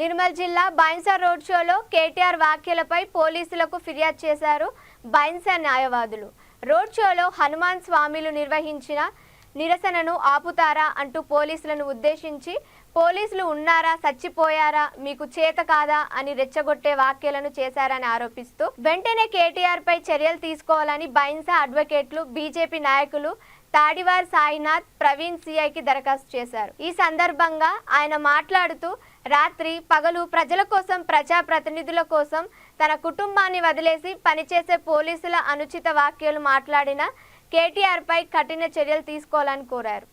నిర్మల్ జిల్లా బైన్సా రోడ్ షోలో కేటీఆర్ వ్యాఖ్యలపై పోలీసులకు ఫిర్యాదు చేశారు బైన్సా న్యాయవాదులు. రోడ్ షోలో హనుమాన్ స్వామిలు నిర్వహించిన నిరసనను ఆపుతారా అంటూ పోలీసులను ఉద్దేశించి పోలీసులు ఉన్నారా, చచ్చిపోయారా, మీకు చేత కాదా అని రెచ్చగొట్టే వ్యాఖ్యలను చేశారని ఆరోపిస్తూ వెంటనే కేటీఆర్ పై చర్యలు తీసుకోవాలని బైన్సా అడ్వకేట్లు, బీజేపీ నాయకులు తాడివార్ సాయినాథ్, ప్రవీణ్ సిఐకి దరఖాస్తు చేశారు. ఈ సందర్భంగా ఆయన మాట్లాడుతూ రాత్రి పగలు ప్రజల కోసం, ప్రజాప్రతినిధుల కోసం తన కుటుంబాన్ని వదిలేసి పనిచేసే పోలీసుల అనుచిత వ్యాఖ్యలు మాట్లాడిన కేటీఆర్ పై కఠిన చర్యలు తీసుకోవాలని కోరారు.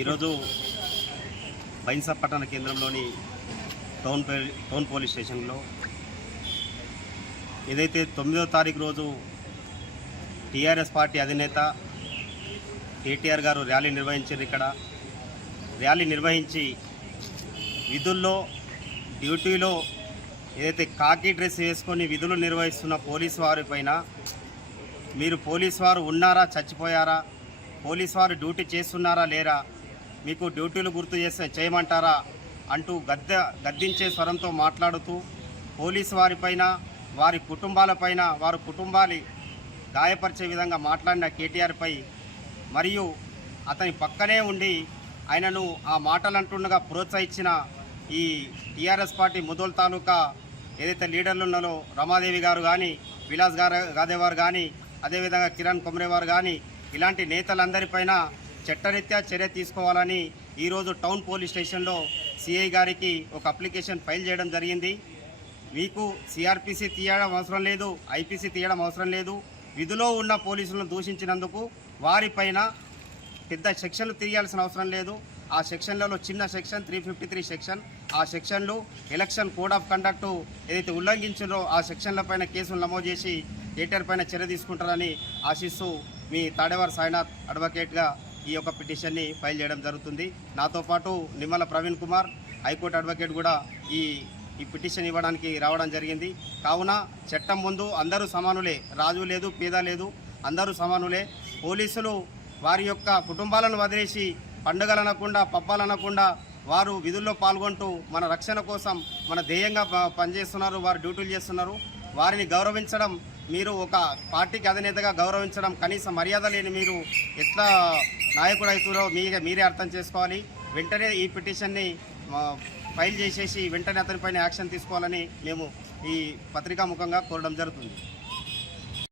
ఈరోజు బైన్సా పట్టణ కేంద్రంలోని టౌన్ పోలీస్ స్టేషన్లో ఏదైతే 9వ తారీఖు రోజు టీఆర్ఎస్ పార్టీ అధినేత కేటీఆర్ గారు ర్యాలీ నిర్వహించారు. ఇక్కడ ర్యాలీ నిర్వహించి విధుల్లో, డ్యూటీలో ఏదైతే కాకి డ్రెస్ వేసుకొని విధులు నిర్వహిస్తున్న పోలీసు వారి పైన మీరు పోలీసు వారు ఉన్నారా, చచ్చిపోయారా, పోలీసు వారు డ్యూటీ చేస్తున్నారా లేరా, మీకు డ్యూటీలు గుర్తు చేయమంటారా అంటూ గద్దించే స్వరంతో మాట్లాడుతూ పోలీసు వారిపైన, వారి కుటుంబాలపైన, వారి కుటుంబాలు గాయపరిచే విధంగా మాట్లాడిన కేటీఆర్పై మరియు అతని పక్కనే ఉండి ఆయనను ఆ మాటలు అంటుండగా ప్రోత్సహించిన ఈ టీఆర్ఎస్ పార్టీ ముదోల్ తాలూకా ఏదైతే లీడర్లు ఉన్నారో రమాదేవి గారు కానీ, విలాస్ గాదేవారు కానీ, అదేవిధంగా కిరణ్ కొమ్రేవారు కానీ, ఇలాంటి నేతలందరిపైన చట్టరీత్యా చర్య తీసుకోవాలని ఈరోజు టౌన్ పోలీస్ స్టేషన్లో సిఐ గారికి ఒక అప్లికేషన్ ఫైల్ చేయడం జరిగింది. మీకు సిఆర్పిసి తీయడం అవసరం లేదు, ఐపీసీ తీయడం అవసరం లేదు. విధిలో ఉన్న పోలీసులను దూషించినందుకు వారిపైన పెద్ద సెక్షన్లు తీయాల్సిన అవసరం లేదు. ఆ సెక్షన్లలో చిన్న సెక్షన్ 353 సెక్షన్, ఆ సెక్షన్లు ఎలక్షన్ కోడ్ ఆఫ్ కండక్ట్ ఏదైతే ఉల్లంఘించారో ఆ సెక్షన్లపైన కేసులు నమోదు చేసి కేటీఆర్ పైన చర్య తీసుకుంటారని ఆశిస్తూ మీ తాడేవార్ సాయినాథ్ అడ్వకేట్గా ఈ యొక్క పిటిషన్ని ఫైల్ చేయడం జరుగుతుంది. నాతో పాటు నిమ్మల ప్రవీణ్ కుమార్ హైకోర్టు అడ్వకేట్ కూడా ఈ పిటిషన్ ఇవ్వడానికి రావడం జరిగింది. కావున చట్టం ముందు అందరూ సమానులే, రాజు లేదు, పేద లేదు, అందరూ సమానులే. పోలీసులు వారి యొక్క కుటుంబాలను వదిలేసి పండుగలనకుండా, పబ్బాలనకుండా వారు విధుల్లో పాల్గొంటూ మన రక్షణ కోసం మన ధ్యేయంగా పనిచేస్తున్నారు, వారు డ్యూటీలు చేస్తున్నారు. వారిని గౌరవించడం, మీరు ఒక పార్టీకి అధినేతగా గౌరవించడం, కనీస మర్యాద లేని మీరు ఎట్లా నాయకుడు అవుతారో మీరే అర్థం చేసుకోవాలి. వెంటనే ఈ పిటిషన్ని ఫైల్ చేసేసి వెంటనే అతనిపైన యాక్షన్ తీసుకోవాలని మేము ఈ పత్రికా ముఖంగా కోరడం జరుగుతుంది.